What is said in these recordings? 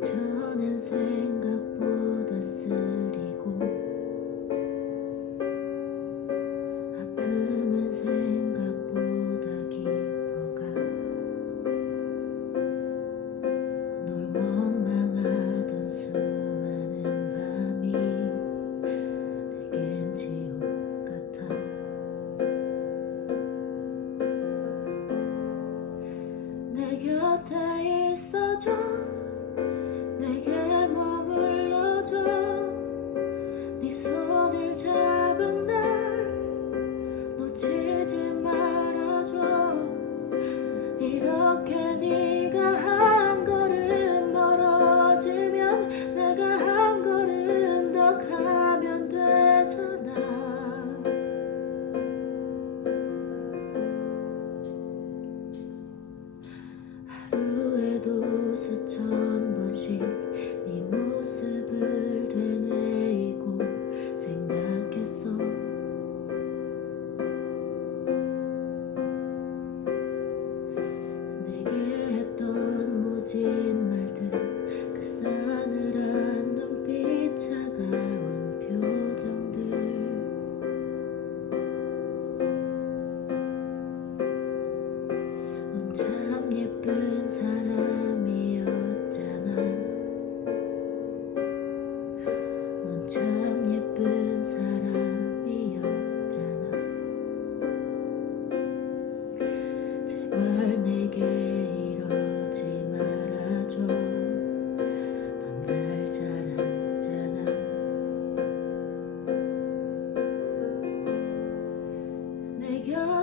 저는 새 你所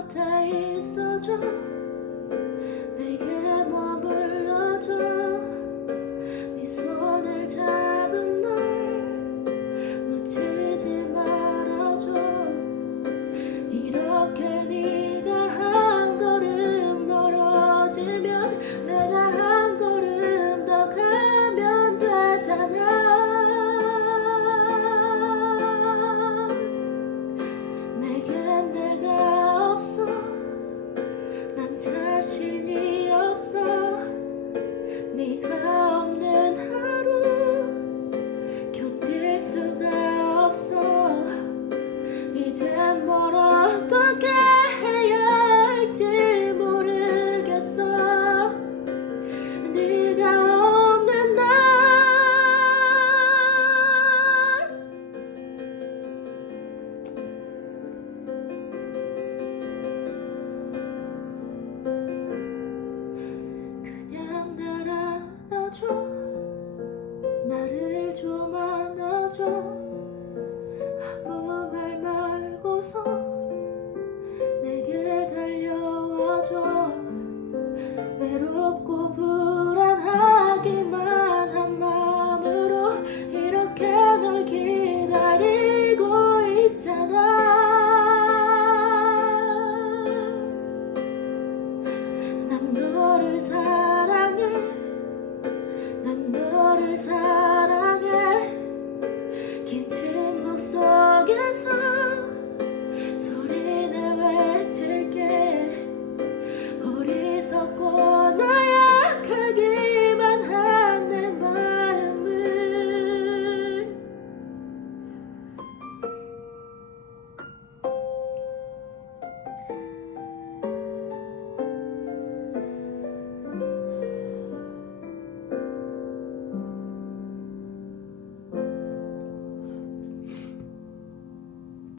내 곁에 있어줘 cloud. corazón.